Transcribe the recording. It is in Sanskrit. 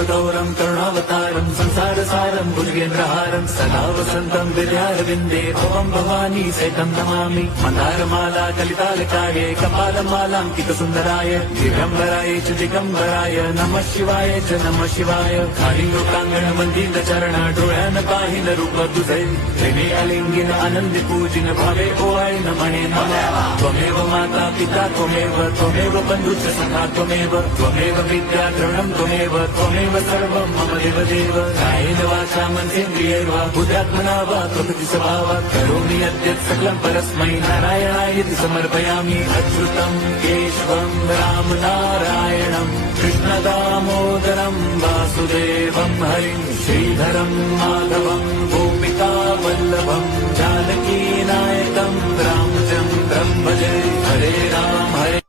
कर्पूरगौरं करुणावतारं संसारसारं भुजगेन्द्रहारं सदा वसन्तं विद्यारविन्दे भवं भवानी सहितं नमामि। मन्दारमाला कलितालकाये कपालमालाङ्कितसुन्दराय दिगम्बराय च दिगम्बराय नमः शिवाय च नमः शिवाय। कालिङ्गोकाङ्गण वन्दितचरण डोळ्यान पाहिन रूप तुझे प्रेमे अलिंगिन आनंदी पूजिन भावे ओवाय नमणे नमः। त्वमेव माता पिता त्वमेव बन्धुश्च सखा त्वमेव विद्या द्रवणं त्वमेव सर्वं मम देवदेव। कायेन वाचा मनसेन्द्रियैर्वा बुद्ध्यात्मना वा प्रकृति स्वभावात् करोमि यद्यत् सकलं परस्मै नारायणायति समर्पयामि। अच्युतं केशवं राम नारायणं कृष्णदामोदरं वासुदेवं हरिं श्रीधरं माधवं गोपिका वल्लभं जानकी नायकं रामचन्द्रं भजे। हरे